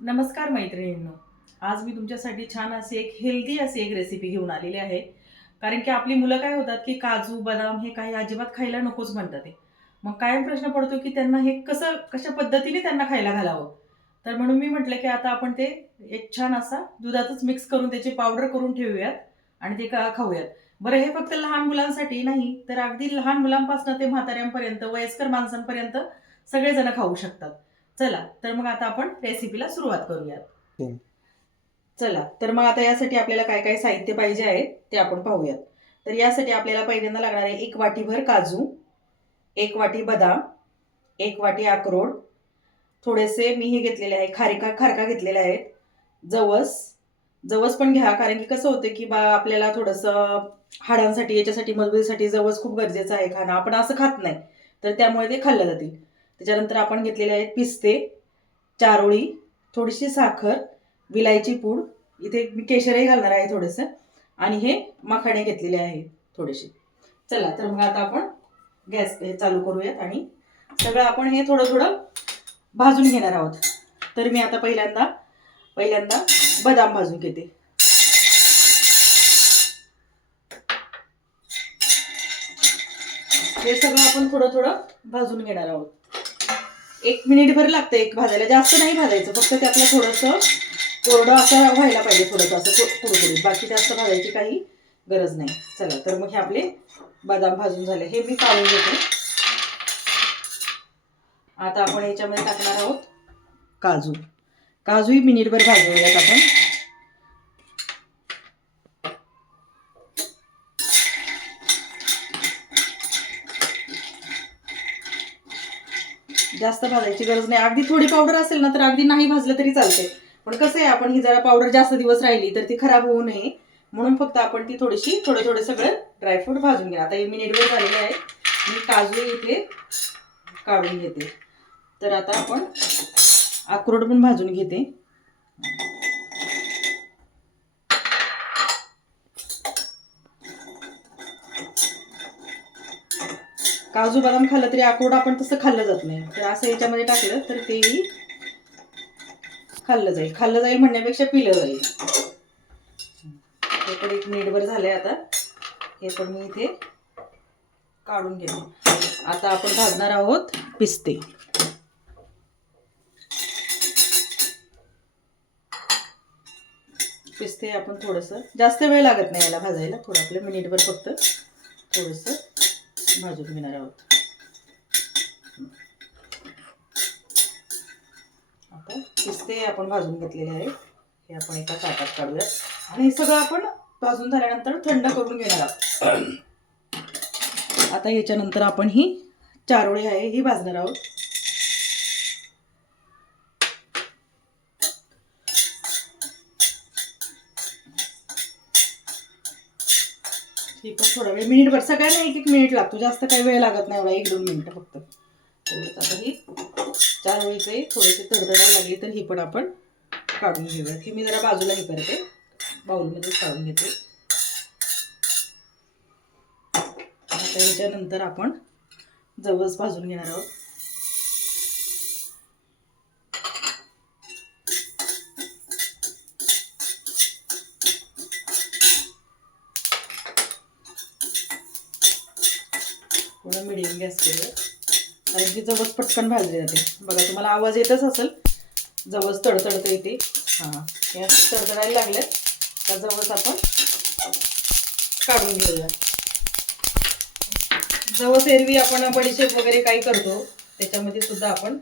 नमस्कार मैत्रिणींनो. आज मी तुमच्यासाठी छान अशी एक हेल्दी अशी एक रेसिपी घेऊन आलेली आहे. कारण की आपली मुलं काय होतात, की काजू, बदाम हे काही अजिबात खायला नकोच म्हणतात ते. मग कायम प्रश्न पडतो, की त्यांना हे कशा पद्धतीने त्यांना खायला घालावं? तर म्हणून मी म्हटलं, की आता आपण ते एक छान असा दुधातच मिक्स करून त्याची पावडर करून ठेवूयात आणि ते खाऊयात. बरं हे फक्त लहान मुलांसाठी नाही, तर अगदी लहान मुलांपासून ते म्हाताऱ्यांपर्यंत, वयस्कर माणसांपर्यंत सगळेजण खाऊ शकतात. चला, तर मग आता आपण रेसिपीला सुरुवात करूयात. हं. चला, तर मग आता यासाठी आपल्याला काय-काय साहित्य पाहिजे आहे, ते आपण पाहूयात. तर यासाठी आपल्याला पहिल्यांदा लागणार आहे 1 वाटीभर काजू, 1 वाटी बदाम, 1 वाटी अक्रोड, थोडेसे मी हे घेतलेले आहे खारका घेतलेले आहेत, जवस, जवस पण घ्या कारण की कसं होतं, की आपल्याला थोडंसं हाडांसाठी, याच्यासाठी, मजबुतीसाठी जवस खूप गरजेचं आहे खाणं. आपण असं खात नाही, तर त्यामुळे ते खाल्लं जातील. त्याच्यानंतर आपण घेतलेले आहेत पिस्ते, चारोळी, थोडीशी साखर, विलायची पूड, इथे मी केशरही घालणार आहे थोडंसं आणि हे मखाणे घेतलेले आहे थोडेसे. चला, तर मग आता आपण गॅस हे चालू करूयात आणि सगळं आपण हे थोडं-थोडं भाजून घेणार आहोत. तर मी आता पहिल्यांदा बदाम भाजून घेते. हे सगळं आपण थोडं-थोडं भाजून घेणार आहोत. 1 मिनिटभर लागतं एक भाजायला, जास्त नाही भाजायचं. फक्त त्यातलं थोडंसं कोरडं असं व्हायला पाहिजे, थोडंसं असं कुरकुरीत. बाकी जास्त भाजायची काही गरज नाही. चला, तर मग हे आपले बदाम भाजून झाले. हे मी काढून घेते. आता आपण याच्यामध्ये टाकणार आहोत काजू. काजूही मिनिटभर भाजूयात आपण. जास्त भाजायची गरज नाही. अगदी थोडी पावडर असेल ना, तर अगदी नाही भाजलं तरी चालते. पण कसं आहे, आपण ही जरा पावडर जास्त दिवस राहिली तर ती खराब होऊ नये म्हणून फक्त आपण ती थोडे सगळं ड्रायफ्रूट भाजून घ्या. आता हे मिनिटभर झालेले आहे. मी काजू इथे काढून घेते. तर आता आपण अक्रोड पण भाजून घेते. काजू बदाम खाल्लं तरी अक्रोड आपण तसं खाल्लं जात नाही. तर असं याच्यामध्ये टाकलं तर तेही खाल्लं जाईल म्हणण्यापेक्षा पिलं जाईल. हे पण 1 मिनिटभर झालंय आता. हे पण मी इथे काढून घेते. आता आपण भाजणार आहोत पिस्ते. पिस्ते आपण थोडंसं, जास्त वेळ लागत नाही याला भाजायला, थोडं आपलं मिनिटभर फक्त थोडंसं भाजून घेणार आहोत. आता पिस्ते आपण भाजून घेतलेले आहे. हे आपण एका ताटात काढूया आणि हे सगळं आपण भाजून झाल्यानंतर थंड करून घेणार आहोत. आता ह्याच्यानंतर आपण ही चारोळी आहे ही भाजणार आहोत. ही पण थोडा वेळ, मिनिटभर, सगळ्यांना 1-1 मिनिट लागतो, जास्त काही वेळ लागत नाही, एवढा 1-2 मिनिटं फक्त. तेवढंच. आता ही चारोळीचे थोडेसे तडतडायला लागली तर ही पण आपण काढून घेऊयात. ही मी जरा बाजूला हे करते, बाउलमध्येच काढून घेते. आता याच्यानंतर आपण जवस भाजून घेणार आहोत. थोडं मिडियम गॅस करूया कारण की जवस पटकन भाजले जाते. बघा, तुम्हाला आवाज येतच असेल, जवस तडतडत येते. हां, हे तडतडायला लागले तर जवस आपण काढून घेऊया. जवस एरवी आपण बडीशेप वगैरे काही करतो त्याच्यामध्ये सुद्धा आपण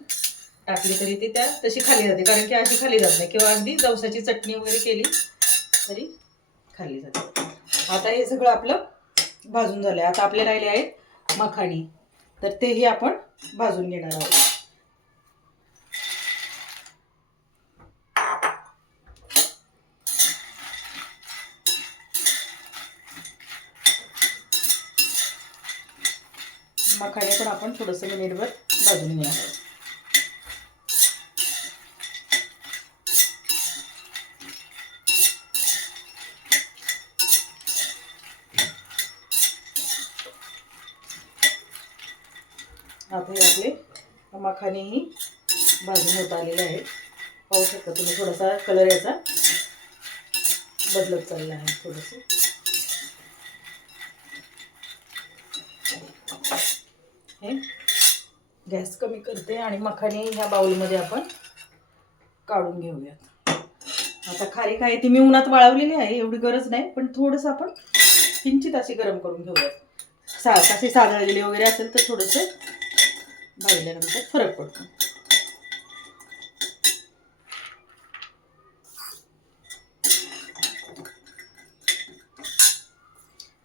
टाकली तरी ती तशी खाली जाते, कारण की अशी खाली जात नाही. किंवा अगदी जवसाची चटणी वगैरे केली तरी खाली जाते. आता हे सगळं आपलं भाजून झालंय. आता आपले राहिले आहेत मखाणी, तर तेही आपण भाजून घेणार आहोत. मखाणे पण आपण थोडंसं मिनिटभर भाजून घेणार आहोत. आता हे आपले मखानेही भाजून होत आलेले आहेत. पाहू शकता तुम्ही थोडासा कलर याचा बदलत चालला आहे थोडंसं. हे गॅस कमी करते आणि मखाने ह्या बाउलमध्ये आपण काढून घेऊयात. आता खारीक आहे ती मी उन्हात वाळवलेली आहे, एवढी गरज नाही, पण थोडंसं आपण किंचित अशी गरम करून घेऊयात. अशी साधळलेली वगैरे असेल तर थोडंसं भाजल्यानंतर फरक पडतो.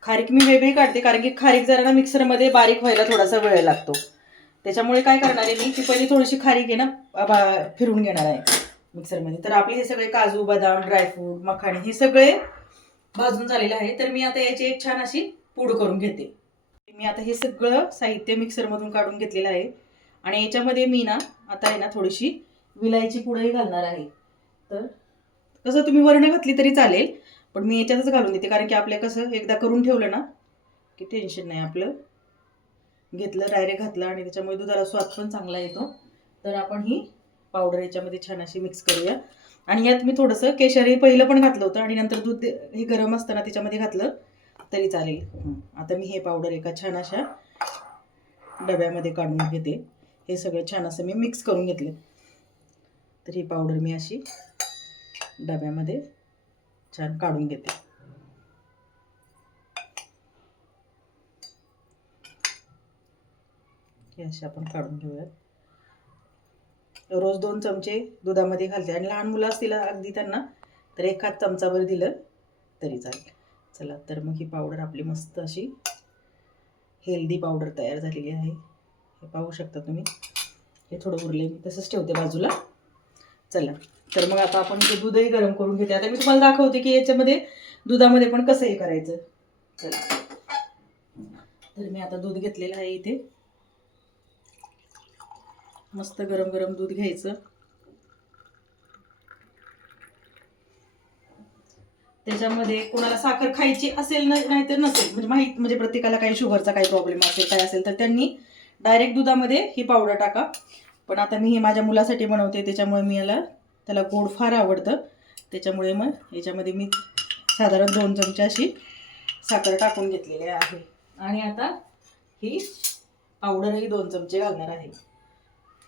खारीक मी वेगळी काढते कारण की खारीक जरा ना मिक्सरमध्ये बारीक व्हायला थोडासा वेळ लागतो. त्याच्यामुळे काय करणार आहे मी की पहिली थोडीशी खारीक आहे ना फिरून घेणार आहे मिक्सरमध्ये. तर आपले हे सगळे काजू, बदाम, ड्रायफ्रूट, मखाणे हे सगळे भाजून झालेले आहे. तर मी आता याची एक छान अशी पूड करून घेते. मी आता हे सगळं साहित्य मिक्सरमधून काढून घेतलेलं आहे आणि याच्यामध्ये मी ना आता आहे ना थोडीशी विलायची पूडही घालणार आहे. तर कसं तुम्ही वर्ण घातली तरी चालेल, पण मी याच्यातच घालून देते कारण की आपल्या कसं एकदा करून ठेवलं ना की टेन्शन नाही आपलं. घेतलं डायरेक्ट घातलं आणि त्याच्यामुळे दुधाला स्वाद पण चांगला येतो. तर आपण ही पावडर याच्यामध्ये छान अशी मिक्स करूया. आणि यात मी थोडंसं केशरही पहिलं पण घातलं होतं आणि नंतर दूध हे गरम असताना त्याच्यामध्ये घातलं तरी चालेल. आता मी हे पावडर एका छान अशा डब्यामध्ये काढून घेते. हे सगळं छान असं मी मिक्स करून घेतले. तर ही पावडर मी अशी डब्यामध्ये छान काढून घेते. हे असे आपण काढून घेऊयात. रोज 2 चमचे दुधामध्ये घालते आणि लहान मुलं असतील अगदी त्यांना तर 1 चमचाभर दिलं तरी चालेल. चला तर मग ही पावडर आपली मस्त अशी हेल्दी पावडर तयार झालेली आहे. हे पाहू शकता तुम्ही. हे थोडं उरले मी तसंच ठेवते बाजूला. चला तर मग आता आपण ते दूधही गरम करून घेते. आता मी तुम्हाला दाखवते की याच्यामध्ये दुधामध्ये पण कसं हे करायचं. चला तर मी आता दूध घेतलेलं आहे इथे. मस्त गरम गरम दूध घ्यायचं. त्याच्यामध्ये कोणाला साखर खायची असेल नाही तर नसेल म्हणजे प्रत्येकाला काही शुगरचा काही प्रॉब्लेम असेल काय असेल तर त्यांनी डायरेक्ट दुधामध्ये ही पावडर टाका. पण आता मी हे माझ्या मुलासाठी बनवते त्याच्यामुळे मी त्याला गोड फार आवडतं. त्याच्यामुळे मग याच्यामध्ये मी साधारण 2 चमचे अशी साखर टाकून घेतलेली आहे. आणि आता ही पावडरही 2 चमचे घालणार आहे.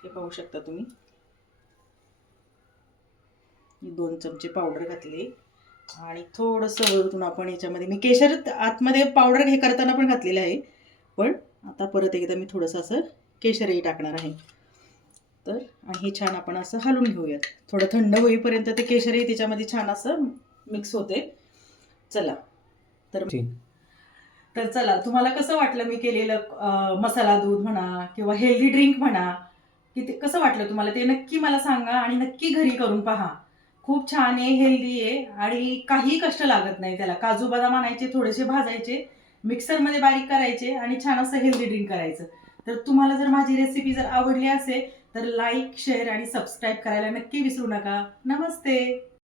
हे पाहू शकता तुम्ही. 2 चमचे पावडर घातली आणि थोडंसं वरून आपण याच्यामध्ये मी केशर आतमध्ये पावडर हे करताना पण घातलेलं आहे, पण आता परत एकदा मी थोडंसं असं केशरही टाकणार आहे. तर आणि हे छान आपण असं हलवून घेऊयात. थोडं थंड होईपर्यंत ते केशरही त्याच्यामध्ये छान असं मिक्स होते. चला तर चला तुम्हाला कसं वाटलं मी केलेलं मसाला दूध म्हणा किंवा हेल्दी ड्रिंक म्हणा की ते कसं वाटलं तुम्हाला ते नक्की मला सांगा आणि नक्की घरी करून पहा. खूप छान आहे, हेल्दी आहे आणि काही कष्ट लागत नाही त्याला. काजू बदाम आणायचे, थोडेसे भाजायचे, मिक्सरमध्ये बारीक करायचे आणि छान असं हेल्दी ड्रिंक करायचं. तर तुम्हाला जर माझी रेसिपी जर आवडली असेल तर लाईक, शेअर आणि सबस्क्राईब करायला नक्की विसरू नका. नमस्ते.